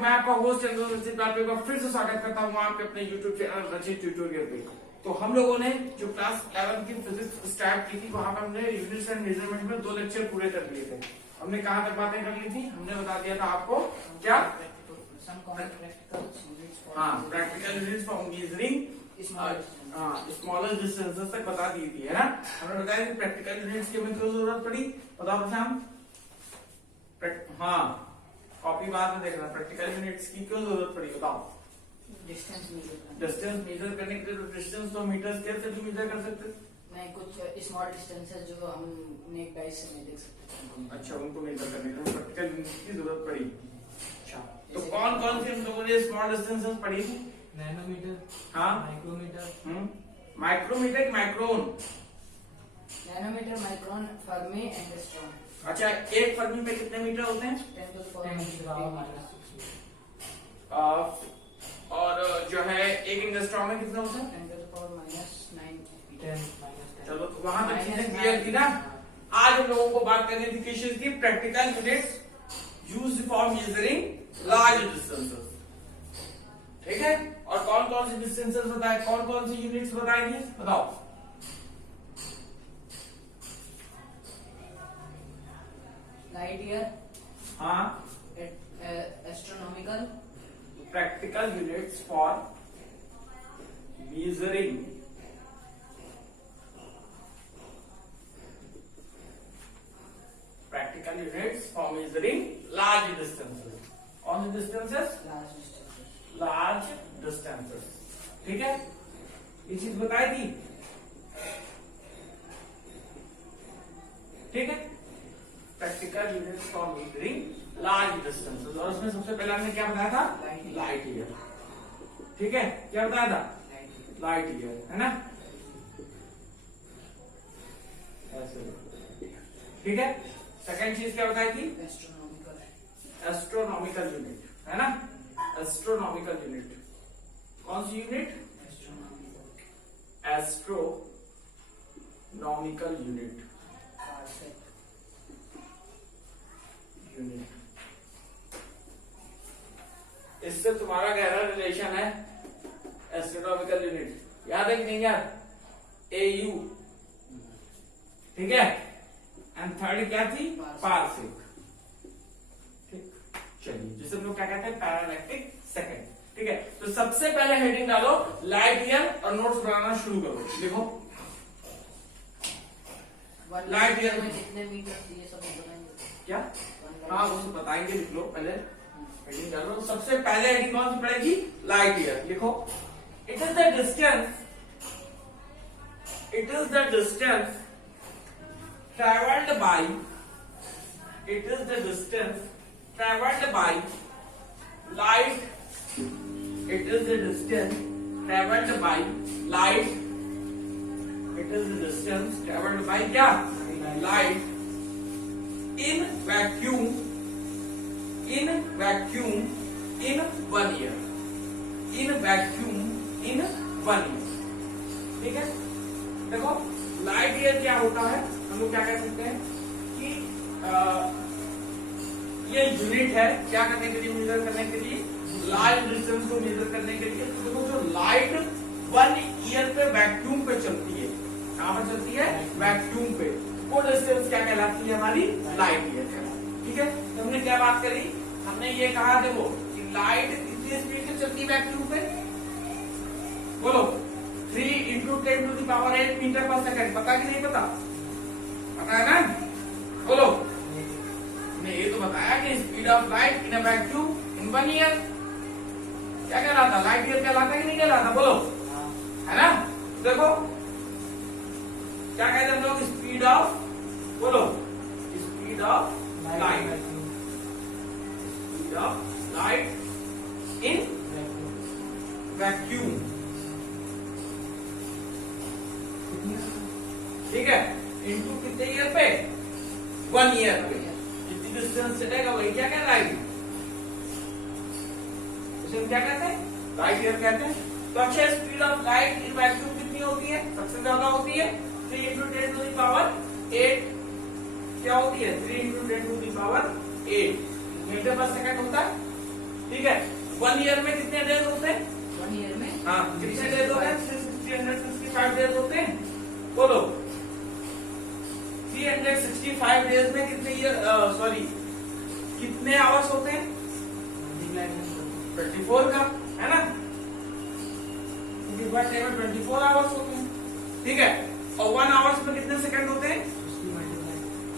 मैं आपका होस्ट रचित बात एक बार फिर से स्वागत करता हूँ आपके अपने YouTube चैनल रचित ट्यूटोरियल पे। तो हम लोगों ने जो क्लास 11 की फिजिक्स स्टार्ट की थी वहां पर हमने यूनिट्स एंड मेजरमेंट में 2 लेक्चर पूरे कर लिए थे। हमने कहाँ तक बातें कर ली थी? हमने बता दिया था आपको क्या, हाँ practical units for measuring smaller distances तक बता दी थी, है ना। हमने बताया कि प्रैक्टिकल यूनिट्स की हमें क्यों जरूरत पड़ी, बताओ प्रशांत। हाँ कॉपी बाद में देखना, प्रैक्टिकल यूनिट्स की क्यों जरूरत पड़ी बताओ। डिस्टेंस मेजर करने के लिए तो डिस्टेंस तो मीटर स्केल से भी मेजर कर सकते नहीं, कुछ स्मॉल डिस्टेंसेस जो हम नेक गाइड से नहीं देख सकते। अच्छा, उनको मेजर करने के लिए प्रैक्टिकल यूनिट्स की जरूरत पड़ी। अच्छा, तो कौन कौन सी हम लोगों ने स्मॉल डिस्टेंसेस पढ़ी थी? नैनोमीटर, हाँ micrometre, micrometre, micron. Nanometre, micron, fermi, angstrom. अच्छा, एक फर्मी में कितने मीटर होते हैं? 10 to the power -6। और जो है एक एंगस्ट्रॉम में कितना होता है? 10 to the power -9। चलो तो वहां तक चीजें क्लियर थी ना। आज हम लोगों को बात करनी थी किस चीज की? Practical units used for measuring large distances. ठीक है, और कौन कौन सी डिस्टेंसेस बताए, कौन कौन सी यूनिट्स बताएंगे बताओ। लाइट ईयर, हाँ astronomical, practical units for measuring practical units for measuring large distances. कौन सी distances? Large distances. Large distances. ठीक है, ये चीज बताई थी। ठीक है, practical units for measuring large distances. और उसमें सबसे पहले हमने क्या बताया था? Light year. ठीक है, क्या बताया था? लाइट ईयर, है ना। ऐसे, ठीक है। सेकंड चीज क्या बताई थी? एस्ट्रोनॉमिकल। एस्ट्रोनॉमिकल यूनिट, है ना। एस्ट्रोनॉमिकल यूनिट कौन सी यूनिट? Astronomical unit. इससे तुम्हारा गहरा रिलेशन है एस्ट्रोनॉमिकल यूनिट। याद है कि नहीं यार? AU। ठीक है, एंड थर्ड क्या थी? पारसेक। ठीक, चलिए जिसे हम लोग क्या कहते हैं? पैरालैक्टिक सेकंड। ठीक है, तो सबसे पहले हेडिंग डालो लाइट ईयर और नोट्स बनाना शुरू करो। देखो लाइट ईयर में कितने मीटर ये सब बताएंगे क्या? हाँ वो तो बताएंगे, लिख लो पहले हेडिंग डालो। तो सबसे पहले हेडिंग कौन सी पड़ेगी? Light year. लिखो, it is the distance traveled by light। It is the distance traveled by light। It is the distance traveled by क्या? Light in vacuum in 1 year। in vacuum in 1 year। ठीक है, देखो light year क्या होता है, हम लोग क्या कह सकते हैं कि ये यूनिट है क्या करने के लिए? मेजर करने के लिए, लार्ज डिस्टेंस को मेजर करने के लिए। तो देखो जो लाइट 1 ईयर पे वैक्यूम पे चलती है, कहां पर चलती है? वैक्यूम पे, वो डिस्टेंस क्या कहलाती है? हमारी लाइट ईयर कहलाती है। ठीक है, तो हमने क्या बात करी? हमने ये कहा देखो कि लाइट कितनी स्पीड से चलती है वैक्यूम पे? बोलो 3 × 10⁸ मीटर पर सेकंड। पता कि नहीं पता? पता है ना? बोलो। हमने ये तो बताया कि speed of light in a vacuum in 1 year क्या कहलाता? लाइट ईयर कहलाता है कि नहीं कहलाता? बोलो, है ना। देखो क्या कहते हैं हम लोग? स्पीड ऑफ, बोलो speed of light, speed of light in vacuum. ठीक है, इनटू कितने ईयर पे? 1 ईयर पे। जितनी डिस्टेंस चलेगा वही क्या कहलाएगी? उसे हम क्या कहते हैं? लाइट ईयर कहते हैं। तो अच्छा, speed of light in vacuum कितनी होती है? सबसे ज्यादा होती है 3 × 10⁸ क्या होती है? 3 × 10⁸ 8 मीटर पर सेकंड होता है। ठीक है, 1 ईयर में कितने डेज होते हैं? 1 ईयर में हाँ, कितने डेज होते हैं? 365 डेज होते हैं। बोलो 365 डेज में कितने ईयर सॉरी कितने आवर्स होते हैं? 24 का, है ना? 24 आवर्स होते हैं, ठीक है। और 1 आवर्स में कितने सेकंड होते हैं?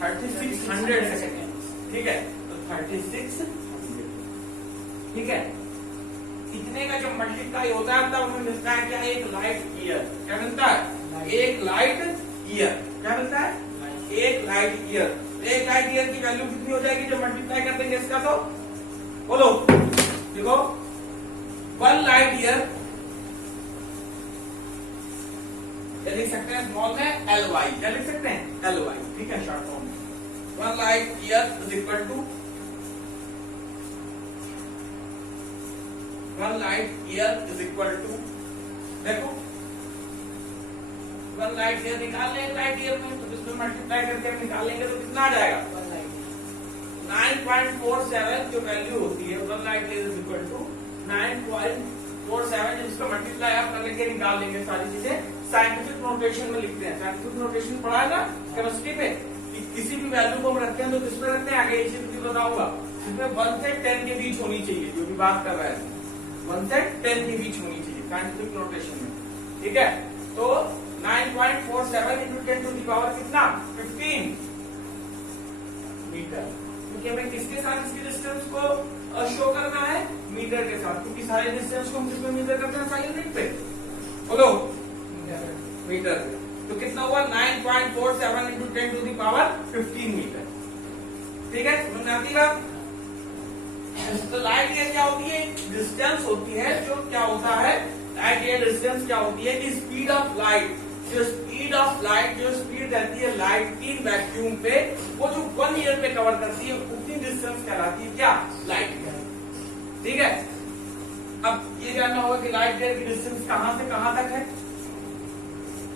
3600 सेकंड, ठीक है। तो 3600, ठीक है। इतने का जब मल्टीप्लाई होता है तब हमें मिलता है क्या? एक लाइट ईयर। क्या मिलता है? एक लाइट ईयर। क्या मिलता है? एक लाइट ईयर। एक लाइट ईयर की वैल्यू कितनी हो जाएगी जब मल्टीप्लाई कर देंगे इसका? तो बोलो, देखो 1 लाइट ईयर लिख सकते हैं स्मॉल में एल वाई। क्या लिख सकते हैं? एल वाई, ठीक है, शॉर्ट फॉर्म में। 1 light year is equal to 1 light year is equal to, देखो 1 लाइट ईयर निकाल लें लाइट ईयर में, तो इसमें मल्टीप्लाई करके हम निकाल लेंगे तो कितना आ जाएगा? 9.47 जो वैल्यू होती है 1 light year is equal to 9.47। इसका मल्टीप्लाई आप कर लेंगे, निकाल लेंगे सारी चीजें। साइंटिफिक नोटेशन में लिखते हैं। साइंटिफिक नोटेशन पढ़ा है ना केमिस्ट्री में कि किसी भी वैल्यू को हम रखते हैं तो किसमें रखते हैं? आगे इसी चीज बताऊंगा। इसमें 1 से 10 के बीच होनी चाहिए, जो भी बात कर रहा है 1 से 10 के बीच होनी चाहिए साइंटिफिक नोटेशन में, ठीक है। तो 9.47 इंटू 10 टू दी पावर कितना? 15 मीटर। क्योंकि हमें किसके साथ इसकी डिस्टेंस को शो करना है? मीटर के साथ, क्योंकि सारे डिस्टेंस को हम किसमें मेजर करते हैं? सारी यूनिट पे। बोलो, मीटर। तो कितना हुआ? 9.47 into 10 to the power 15 metre, ठीक है। समझ में आती बात? तो लाइट ईयर क्या होती है? डिस्टेंस होती है जो क्या होता है? लाइट ईयर डिस्टेंस क्या होती है कि स्पीड ऑफ लाइट, जो स्पीड ऑफ लाइट, जो स्पीड रहती है लाइट की वैक्यूम पे, वो जो 1 ईयर पे कवर करती है उतनी डिस्टेंस कहलाती है क्या? लाइट ईयर, ठीक है। अब ये जानना होगा कि लाइट ईयर की डिस्टेंस कहां से कहां तक है।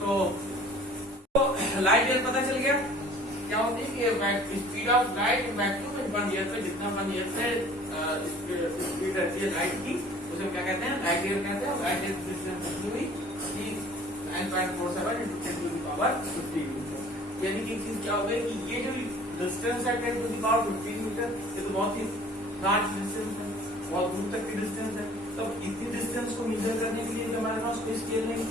तो लाइट ईयर पता चल गया क्या होती है कि speed of light in vacuum in 1 year पे, जितना 1 ईयर से स्पीड रहती है लाइट की, उसे क्या कहते हैं? लाइट ईयर कहते हैं। लाइट ईयर की डिस्टेंस कितनी हुई? 9.47 into 10 to the power 15 metre. यानी कि चीज क्या हो गई कि ये जो डिस्टेंस है 10 टू दी पावर 15 मीटर, ये तो बहुत ही लार्ज डिस्टेंस है, बहुत दूर तक की डिस्टेंस है। तो इतनी डिस्टेंस को मेजर करने के लिए जब हमारे पास कोई स्केल नहीं,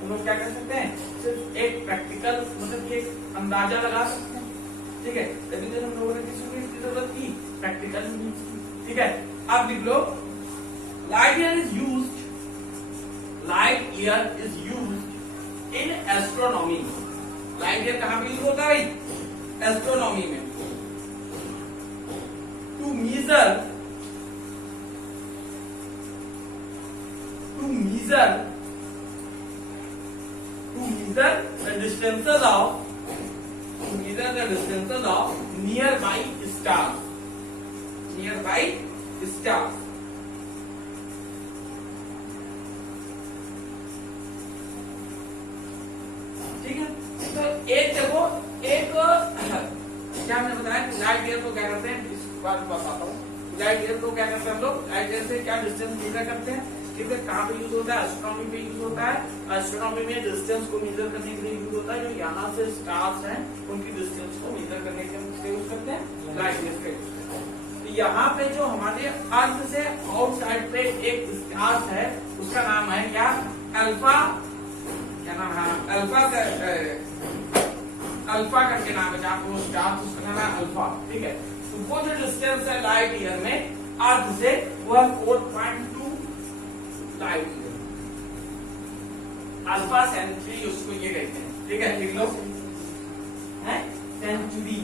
हम लोग क्या कर सकते हैं? सिर्फ एक प्रैक्टिकल मतलब कि एक अंदाजा लगा सकते हैं, ठीक है। तभी हम लोगों ने किसी को इसकी जरूरत की? प्रैक्टिकल, ठीक है। अब लिख लो, light year is used, light year is used in astronomy. Light year कहां पे यूज होता है? एस्ट्रोनॉमी में। To measure the distances of nearby stars, ठीक है। तो एक देखो, एक क्या हमने बताया कि लाइट ईयर को क्या करते हैं, इस बार बताता हूँ। लाइट ईयर को क्या करते हैं हम लोग? लाइट ईयर से क्या डिस्टेंस मेजर करते हैं, ठीक है। कहाँ पे यूज होता है? एस्ट्रोनॉमी पे यूज होता है। एस्ट्रोनॉमी में डिस्टेंस को मेजर करने के लिए यूज होता है। जो यहाँ से स्टार्स हैं उनकी डिस्टेंस को मेजर करने के लिए यूज करते हैं, लाइट ईयर का यूज करते हैं। तो यहाँ पे जो हमारे अर्थ से आउटसाइड पे एक स्टार है, उसका नाम है क्या? अल्फा। क्या नाम है? अल्फा करके नाम है जहाँ पे वो स्टार, उसका नाम है अल्फा, ठीक है। तो वो जो डिस्टेंस है लाइट ईयर में अर्थ से, वह 4.2 लाइट ईयर। अल्फा सेंचुरी उसको ये कहते हैं, ठीक है। लिख लो, है सेंचुरी,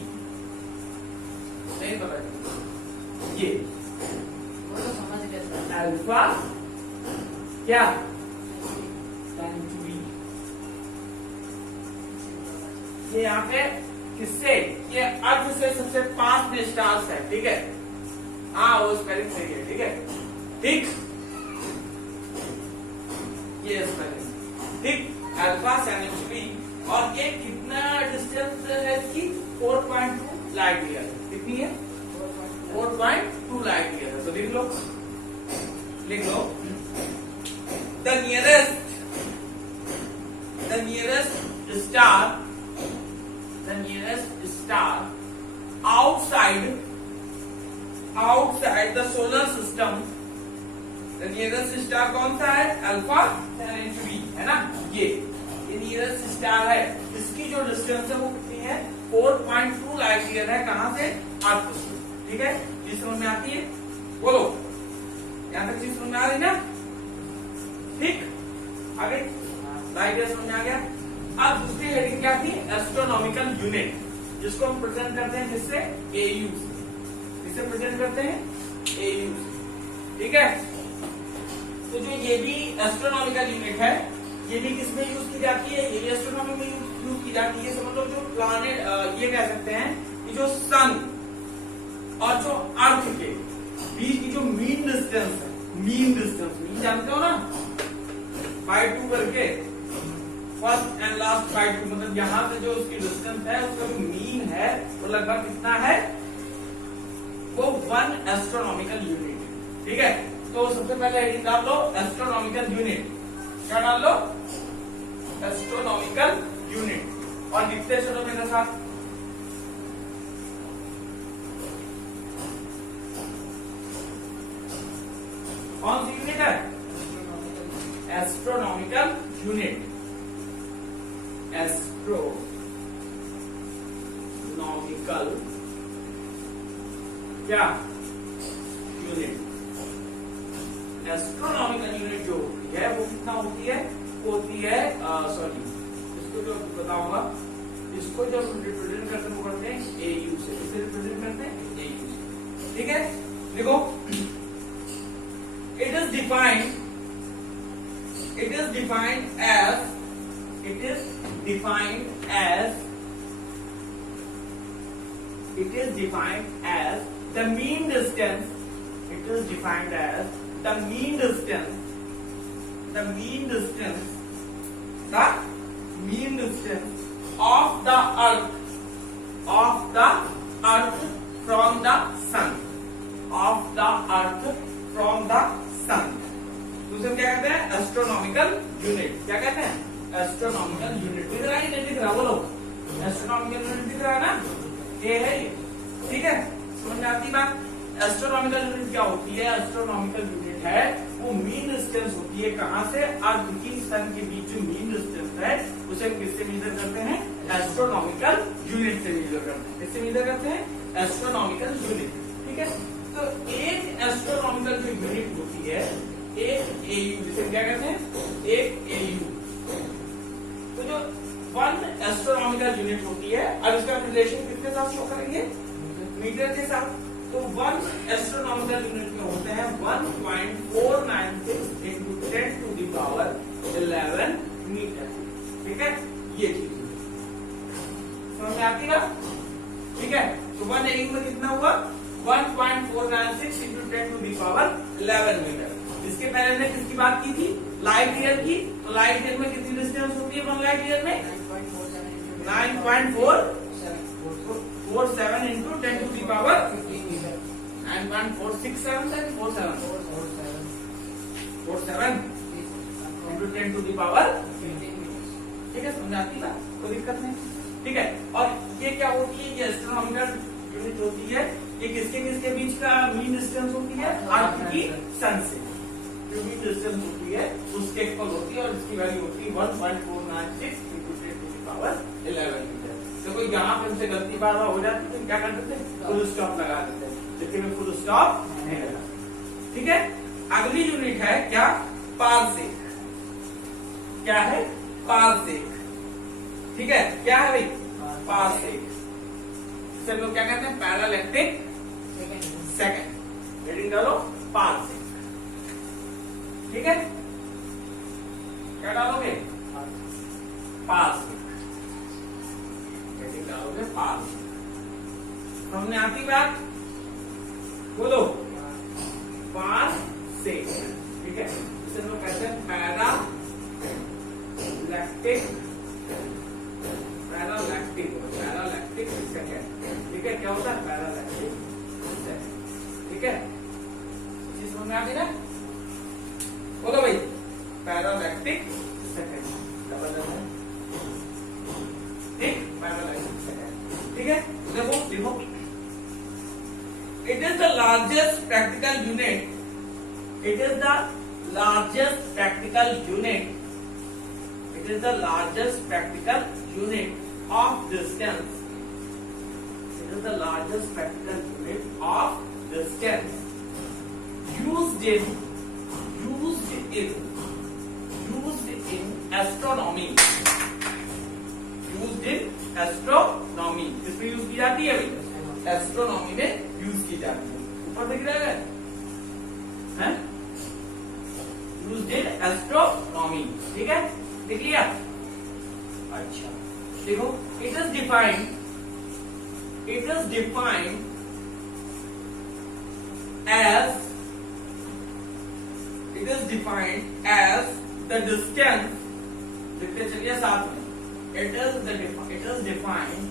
नहीं पता ये वो तो समझ गया। अल्फा क्या? सेंचुरी। ये यहाँ पे किससे? ये अर्थ से सबसे पास में स्टार्स है, ठीक है। हाँ, वो स्पेलिंग सही है, ठीक है, ठीक। ये स्पेलिंग ठीक। Alpha Centauri. और ये कितना डिस्टेंस है इसकी? 4.2 लाइट ईयर। कितनी है? 4.2 लाइट ईयर है। तो लिख लो लिख लो, the nearest star outside the solar system, the nearest star कौन सा है? अल्फा सेरेंटरी, है ना? ये नियरेस्ट स्टार है, इसकी जो डिस्टेंस है वो कितनी है? 4.2 लाइट ईयर है। कहां से? अर्थ से। ठीक है, चीज समझ में आती है? बोलो, यहां तक चीज समझ में आ रही ना? ठीक, आगे लाइट ईयर समझ में आ गया। अब दूसरी हेडिंग क्या थी? एस्ट्रोनॉमिकल यूनिट, जिसको हम प्रेजेंट करते हैं किससे? AU से। किससे प्रेजेंट करते हैं? AU से। ठीक है, तो जो ये भी एस्ट्रोनॉमिकल यूनिट है, ये भी किसमें यूज की जाती है? ये भी एस्ट्रोनॉमी में यूज की जाती है। समझ लो, जो प्लानेट, ये कह सकते हैं कि जो सन और जो अर्थ के बीच की जो मीन डिस्टेंस है, मीन जानते हो ना? बाय 2 करके, फर्स्ट एंड लास्ट बाय 2, मतलब यहां से जो उसकी डिस्टेंस है, उसका जो मीन है वो लगभग कितना है? वो 1 एस्ट्रोनॉमिकल यूनिट। ठीक है, तो सबसे पहले हेडिंग डाल लो एस्ट्रोनॉमिकल यूनिट। क्या डाल लो? Astronomical unit. और लिखते चलो मेरे साथ, कौन सी यूनिट है? Astronomical unit. एस्ट्रोनॉमिकल क्या यूनिट? एस्ट्रोनॉमिकल यूनिट जो होती है वो कितना होती है? होती है, सॉरी, इसको जो बताऊंगा, इसको जब रिप्रेजेंट करते हैं वो करते हैं AU से। इसे रिप्रेजेंट करते हैं AU से। ठीक है, देखो, it is defined as the mean distance of the earth from the sun, दूसरे क्या कहते हैं? Astronomical unit. क्या कहते हैं? Astronomical unit. दिख रहा है नहीं दिख रहा? बोलो, एस्ट्रोनॉमिकल यूनिट दिख रहा है ना? ये है ये। ठीक है, समझ में आती बात? एस्ट्रोनॉमिकल यूनिट क्या होती है? एस्ट्रोनॉमिकल यूनिट है वो मीन डिस्टेंस होती है। कहां से? अर्थ की सन के बीच जो मीन डिस्टेंस है उसे हम किससे मेजर करते हैं? एस्ट्रोनॉमिकल यूनिट से मेजर करते हैं। किससे मेजर करते हैं? Astronomical unit. ठीक है, तो एक एस्ट्रोनॉमिकल जो यूनिट होती है, एक AU, जिसे क्या कहते हैं? एक AU। तो जो 1 एस्ट्रोनॉमिकल यूनिट होती है, अब इसका रिलेशन किसके साथ शो करेंगे? मीटर के साथ। तो 1 एस्ट्रोनॉमिकल यूनिट में होते हैं 1.496 into 10 to the power 11 metre. ठीक है, ये चीज समझ में आती है? ठीक है, तो 1 AU में कितना हुआ? 1.496 into 10 to the power 11 metre. इसके पहले हमने किसकी बात की थी? लाइट ईयर की। तो लाइट ईयर में कितनी डिस्टेंस होती है 1 लाइट ईयर में? 9.447 into 10 to the power 9.467 47 into 10 to the power 15। ठीक है, समझ आती है? कोई दिक्कत नहीं। ठीक है, और ये क्या होती है? ये एस्ट्रोनॉमिकल यूनिट होती है। ये किसके बीच का मीन डिस्टेंस होती है? अर्थ की सन से जो मीन डिस्टेंस होती है उसके इक्वल होती है, और इसकी वैल्यू होती है 1.496 into 10 to the power 11 metre. देखो, यहाँ पे हमसे गलती बार बार हो जाती है, तो क्या करते थे? फुल स्टॉप लगा देते हैं, लेकिन मैं फुल स्टॉप नहीं लगा। ठीक है, अगली यूनिट है क्या? पारसेक। क्या है? पारसेक। ठीक है, क्या है भाई? पारसेक। इसे लोग क्या कहते हैं? पैरालैक्टिक सेकंड। रीडिंग डालो, पारसेक। ठीक है, क्या डालोगे? पारसेक। रीडिंग डालोगे पारसेक। हमने आती बात? बोलो, पारसेक। ठीक है, इसे लोग कहते हैं पैरालैक्टिक सेकंड। ठीक है, क्या होता है? पैरालैक्टिक सेकंड। ठीक है, चीज समझ में आ गई ना? Largest practical unit, it is the largest practical unit, it is the largest practical unit of distance, it is the largest practical unit of distance used in astronomy, used in astronomy, किसमें use की जाती है भाई? Astronomy में use की जाती है। ऊपर दिख रहा है यूज इन एस्ट्रोनॉमी, ठीक है, देख लिया। अच्छा देखो, it is defined as the distance, लिखते चलिए साथ में, it is defined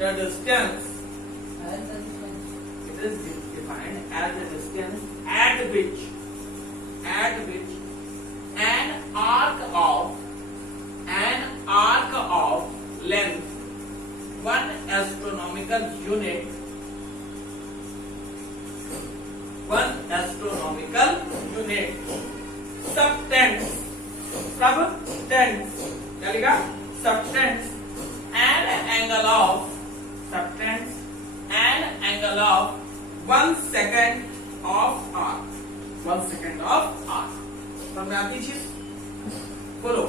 the distance, it is defined as the distance at which an arc of length, one astronomical unit, subtends, क्या लिखा? Subtends an angle of 1 second of arc, 1 second of arc। समझ में आती चीज? बोलो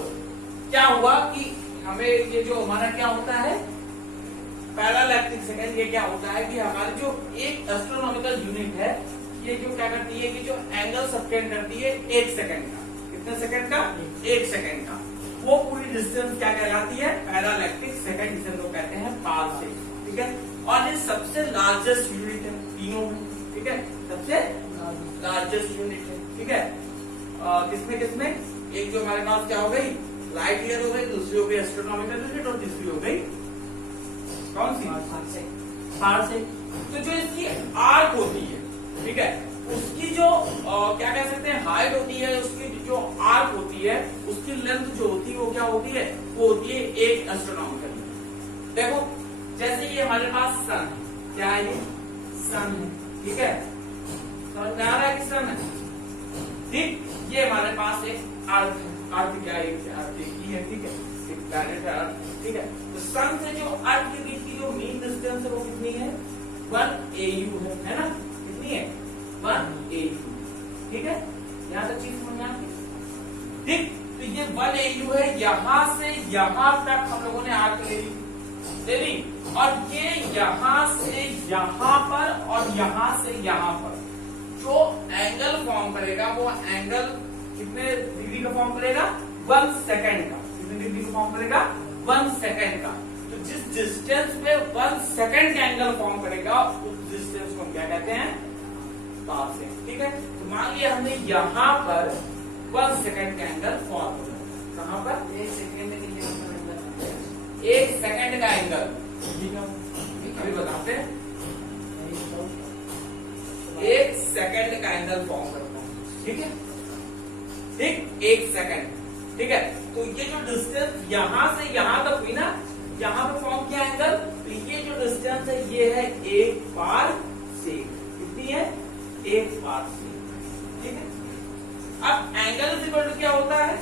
क्या हुआ कि हमें ये जो हमारा क्या होता है पैरालैक्टिक सेकंड, ये क्या होता है कि हमारी जो एक एस्ट्रोनॉमिकल यूनिट है, ये जो क्या करती है कि जो एंगल सबटेंड करती है 1 सेकंड का, कितने सेकंड का? 1 सेकंड का, वो पूरी डिस्टेंस क्या कहलाती है? पैरालैक्टिक सेकंड, जिसे हम लोग कहते हैं पार्सेक, ठीक है। और ये सबसे लार्जेस्ट यूनिट है तीनों में, ठीक है, सबसे लार्जेस्ट यूनिट है, ठीक है। किसमें एक जो हमारे पास क्या हो गई? लाइट ईयर हो गई, दूसरी हो गई एस्ट्रोनॉमिकल यूनिट, और तीसरी हो गई कौन सी? पार्सेक। तो जो इसकी आर्क होती है, ठीक है, उसकी जो क्या कह सकते हैं हाइट होती है, उसकी जो आर्क होती है, उसकी लेंथ जो होती है वो क्या होती है? वो होती है 1 एस्ट्रोनॉमिकल। देखो जैसे ये हमारे पास सन है, क्या है ये? सन है, ठीक है, समझ में आ रहा है कि सन है, ठीक। ये हमारे पास एक अर्थ है, अर्थ क्या है? अर्थ ही है, ठीक है, एक प्लैनेट है अर्थ, ठीक है। तो सन से जो अर्थ के बीच की जो मीन डिस्टेंस है वो कितनी है? 1 AU है ना? कितनी है? 1 AU, ठीक है। यहाँ तक चीज समझ में आती, ठीक। तो ये 1 AU है, यहां से यहां तक हम लोगों ने आर्क ले ली, और ये यहां से यहां पर और यहां से यहां पर जो एंगल फॉर्म करेगा, वो एंगल कितने डिग्री का फॉर्म करेगा? 1 सेकेंड का। कितने डिग्री का फॉर्म करेगा? 1 सेकेंड का। तो जिस डिस्टेंस पे 1 सेकेंड का एंगल फॉर्म करेगा, उस डिस्टेंस को हम क्या कहते हैं? पार्सेक, ठीक है। तो मान लिया हमने यहाँ पर 1 सेकेंड का एंगल फॉर्म किया, कहाँ पर? 1 सेकेंड के लिए 1 सेकेंड का एंगल, अभी बताते हैं। 1 सेकेंड का एंगल फॉर्म करता है, ठीक है, ठीक, 1 सेकेंड, ठीक है। तो ये जो डिस्टेंस यहां से यहां तक हुई ना, यहां पे फॉर्म किया एंगल, तो ये जो डिस्टेंस है ये है 1 पार्सेक। कितनी है? 1 पार्सेक, ठीक है। अब एंगल इज इक्वल टू क्या होता है?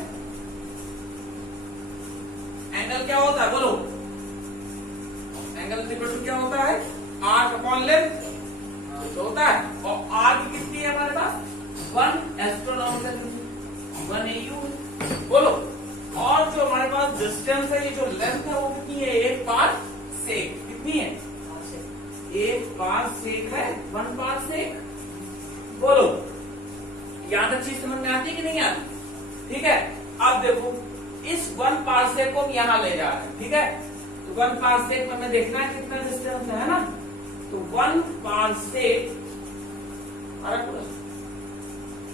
एंगल क्या होता है? बोलो, एंगल इज इक्वल टू क्या होता है? आर्क अपॉन लेंथ होता है, और आर्क कितनी है हमारे पास? 1 एस्ट्रोनॉमिकल यूनिट, 1 AU, बोलो। और जो हमारे पास डिस्टेंस है, ये जो लेंथ है, वो कितनी है? 1 पार्सेक। कितनी है? 1 पार्सेक है, 1 पार्सेक, बोलो। यहां तक चीज समझ में आती है कि नहीं आती? ठीक है। अब देखो, इस 1 पार्सेक को हम यहां ले जा रहे हैं, ठीक है। तो 1 पार्सेक में हमें देखना है कितना डिस्टेंस है ना। तो 1 parsec,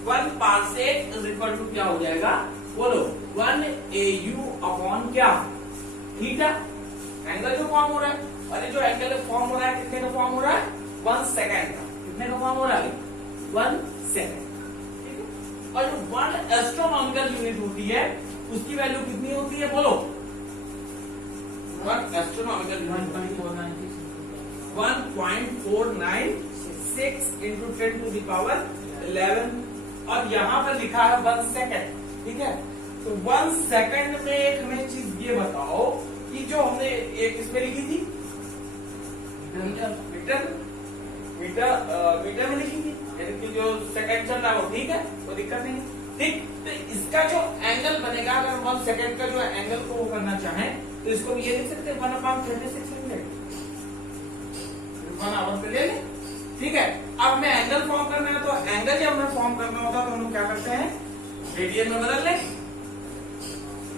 1 parsec is equal to क्या हो जाएगा? बोलो, 1 AU अपॉन क्या? थीटा। एंगल जो फॉर्म हो रहा है, और ये जो एंगल फॉर्म हो रहा है, कितने का फॉर्म हो रहा है? 1 सेकेंड का। कितने का फॉर्म हो रहा है? 1 सेकेंड, ठीक है। और जो 1 एस्ट्रोनॉमिकल यूनिट होती है, उसकी वैल्यू कितनी होती है? बोलो, 1 astronomical unit 1.496 6 into 10 to the power 11, और यहाँ पर लिखा है 1 सेकेंड, ठीक है। तो 1 सेकेंड में एक हमें चीज ये बताओ कि जो हमने एक इसमें लिखी थी मीटर मीटर में लिखी थी, यानी कि जो सेकंड चल रहा है वो ठीक है, वो दिक्कत नहीं है, ठीक। तो इसका जो एंगल बनेगा, अगर 1 सेकेंड का जो एंगल को वो करना चाहें तो इसको भी ये लिख सकते हैं 1/36 मिनट, 1 आवर पे ले लें, ठीक है। अब हमें एंगल फॉर्म करना है, तो एंगल जब हमें फॉर्म करना होता है तो हम लोग क्या करते हैं, रेडियन में बदल लें,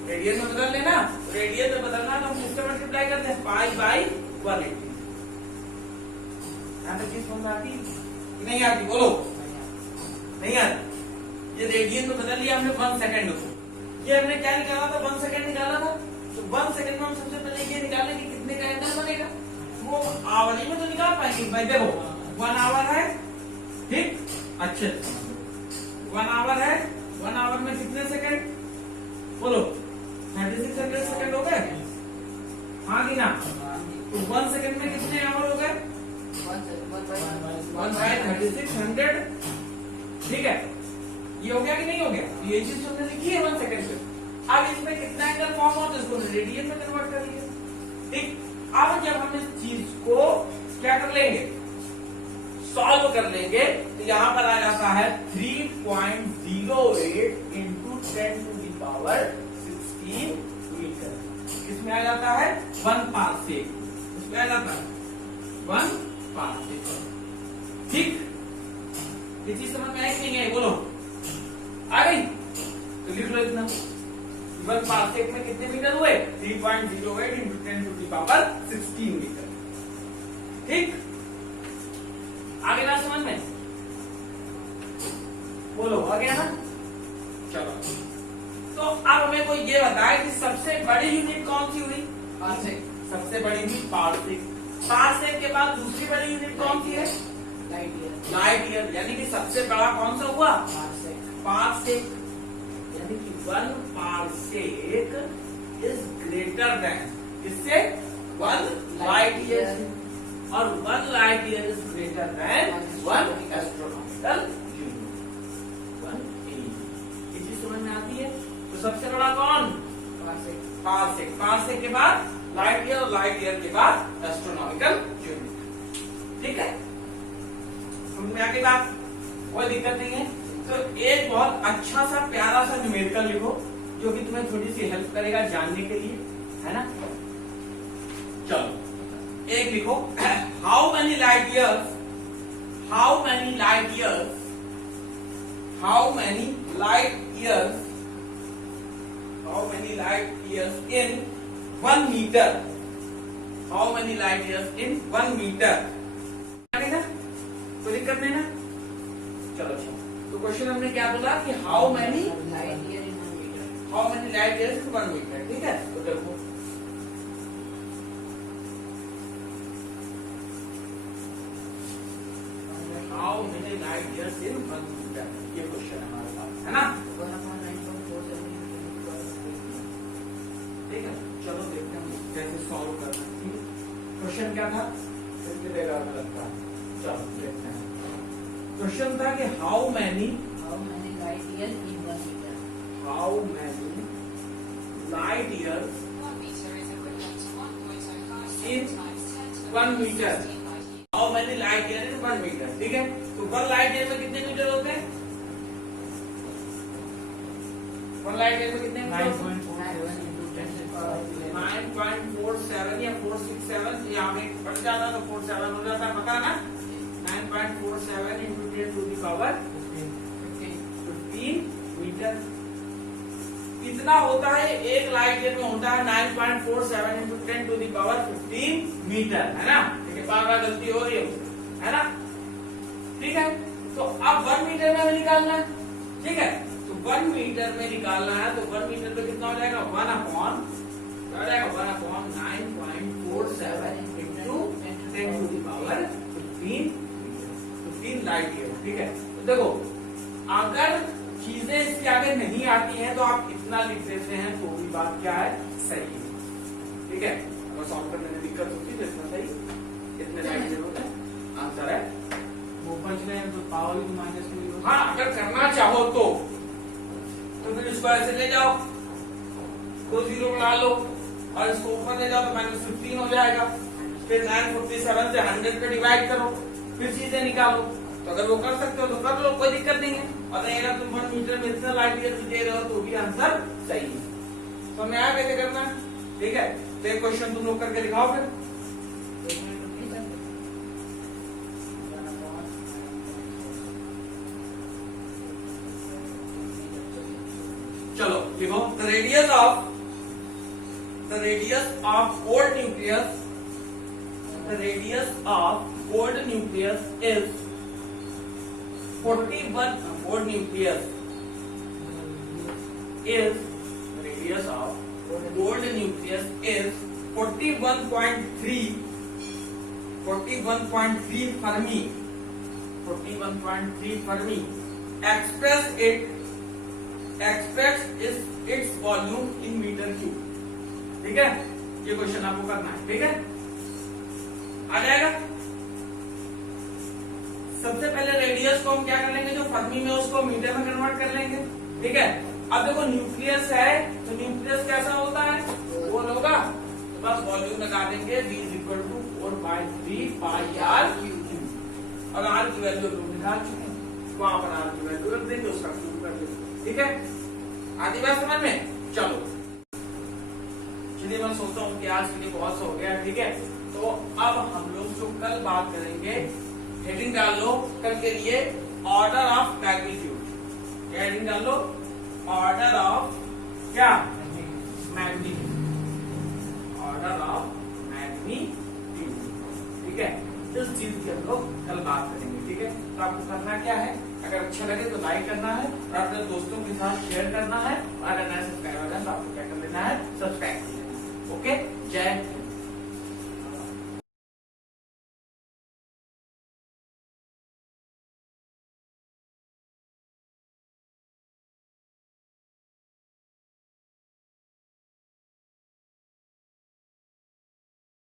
रेडियन में बदल लेना, रेडियन में बदलना तो हम इससे मल्टीप्लाई करते हैं π/180। यहाँ तक चीज समझ में आती कि नहीं आती, बोलो नहीं आती। ये रेडियन में बदल लिया हमने 1 सेकेंड को, ये हमने क्या निकाला था, 1 सेकेंड निकाला था, तो 1 सेकेंड में हम सबसे पहले ये निकालें कि कितने का एंगल बनेगा, वो आवरी में तो निकाल पाएंगे भाई। देखो 1 आवर है, ठीक, अच्छे 1 आवर है, 1 आवर में कितने सेकंड, बोलो 3600 सेकंड हो गए, हाँ कि ना। तो 1 सेकंड में कितने आवर हो गए, 1/3600, ठीक है। ये हो गया कि नहीं हो गया, ये चीज हमने लिखी है 1 सेकंड पे। अब इसमें कितना एंगल फॉर्म हो तो इसको रेडियन में कन्वर्ट कर लिया, ठीक। अब जब हम इस चीज को क्या कर लेंगे, सॉल्व कर लेंगे, तो यहाँ पर आ जाता है 3.08 into 10 to the power 16 metre. इसमें आ जाता है 1 पार्सेक, इसमें आ जाता है 1 पार्सेक, ठीक। ये चीज समझ में आई कि नहीं आई, बोलो आ गई, तो लिख लो इतना। 1 पार्सेक में कितने मीटर हुए, 3.08 into 10 to the power 16 metre, ठीक। आगे ना समझ में, बोलो आ गया ना, चलो। तो अब हमें कोई ये बताए कि सबसे बड़ी यूनिट कौन सी हुई, पार्सेक, सबसे बड़ी हुई पार्सेक। पार्सेक के बाद दूसरी बड़ी यूनिट कौन सी है, लाइट ईयर, लाइट ईयर, यानी कि सबसे बड़ा कौन सा हुआ, पार्सेक, पार्सेक, यानी कि 1 पार्सेक इज ग्रेटर देन, इससे 1 लाइट ईयर, और 1 light year is greater than 1 astronomical unit, 1 AU। ये चीज समझ में आती है। तो सबसे बड़ा कौन, पार्सेक, पार्सेक, पार्सेक के बाद लाइट ईयर, और लाइट ईयर के बाद एस्ट्रोनॉमिकल यूनिट, ठीक है। समझ में आ गई बात, कोई दिक्कत नहीं है। तो एक बहुत अच्छा सा प्यारा सा न्यूमेरिकल लिखो जो कि तुम्हें थोड़ी सी हेल्प करेगा जानने के लिए, है ना। चलो एक लिखो, how many light years, how many light years, how many light years, how many light years in 1 metre, how many light years in 1 metre, कोई दिक्कत नहीं ना। चलो अच्छा, तो क्वेश्चन हमने क्या बोला कि how many light year in 1 metre, how many light years in 1 metre, ठीक है। तो देखो how many light years in 1 metre, ये क्वेश्चन है हमारे पास, है ना। 1/9.47, ठीक है, चलो देखते हैं हम कैसे सॉल्व करना है। क्वेश्चन क्या था, इसके देगा लगता है, चलो देखते हैं। क्वेश्चन था कि how many light year in 1 metre, how many light years in 1 metre, how many light year in 1 metre, ठीक है। तो 1 लाइट ईयर में कितने मीटर होते हैं, 1 लाइट ईयर में कितने मीटर होते हैं, 9.47 into 10 to the power 11, 9.47 या 467, यहाँ में बढ़ जाता तो 47 हो जाता, पता ना। 9.47 into 10 to the power 15 metre, कितना होता है, एक लाइट ईयर में होता है 9.47 into 10 to the power 15 metre, है ना। देखिए बार बार गलती हो रही है ना, ठीक है। तो अब 1 मीटर में हमें निकालना है, ठीक है। तो 1 मीटर में निकालना है, तो 1 मीटर में कितना हो जाएगा, 1/9.47 into 10 to the power 15 light year, ठीक है। तो देखो अगर चीजें इसके आगे नहीं आती हैं तो आप इतना लिख देते हैं तो भी बात क्या है, सही है, ठीक है। अगर सॉल्व करने में दिक्कत होती है तो इतना सही, इतने लाइट ईयर होते हैं, आंसर है वो बच गए तो पावर की माइनस में यूज। हाँ, अगर करना चाहो तो फिर इसको ऐसे ले जाओ, 2 जीरो बना लो और इसको ऊपर ले जाओ तो -15 हो जाएगा। फिर 957 से 100 का डिवाइड करो, फिर चीजें निकालो। तो अगर वो कर सकते हो तो कर लो, कोई दिक्कत नहीं है। और नहीं अगर तुम 1 मीटर में इतना लाइट ईयर दे रहे हो तो भी आंसर सही है। तो मैं कैसे करना है, ठीक है। तो एक क्वेश्चन तुम लोग करके दिखाओ फिर। चलो लिखो, the radius of gold nucleus, the radius of gold nucleus is 41, gold nucleus is, radius of gold nucleus is 41.3 Fermi, 41.3 Fermi. Express its volume in meter cube. ठीक है, ये क्वेश्चन आपको करना है, ठीक है, आ जाएगा। सबसे पहले रेडियस को हम क्या कर लेंगे, जो फर्मी में उसको मीटर में कन्वर्ट कर लेंगे, ठीक है। अब देखो न्यूक्लियस है तो न्यूक्लियस कैसा होता है, गोल होगा, तो बस वॉल्यूम लगा देंगे V = 4/3 πr क्यूब। और r की वैल्यू हम निकाल चुके हैं, वहां पर r की वैल्यू रख देंगे, उसका क्यूब कर देंगे, ठीक है। आधी बात समझ में। चलो चलिए, मैं सोचता हूँ कि आज के लिए बहुत हो गया, ठीक है। तो अब हम लोग जो कल बात करेंगे, हेडिंग डाल लो कल के लिए, ऑर्डर ऑफ मैग्नीट्यूड। हेडिंग डाल लो, ऑर्डर ऑफ क्या, मैग्नीट्यूड, ऑर्डर ऑफ मैग्नीट्यूड, ठीक है। इस चीज की हम लोग कल बात करेंगे, ठीक है। तो आपको करना क्या है, अगर अच्छा लगे तो लाइक करना है और अपने दोस्तों के साथ शेयर करना है, और अगर नए सब्सक्राइबर है तो आपको क्या कर लेना है, सब्सक्राइब कर लेना है। ओके, जय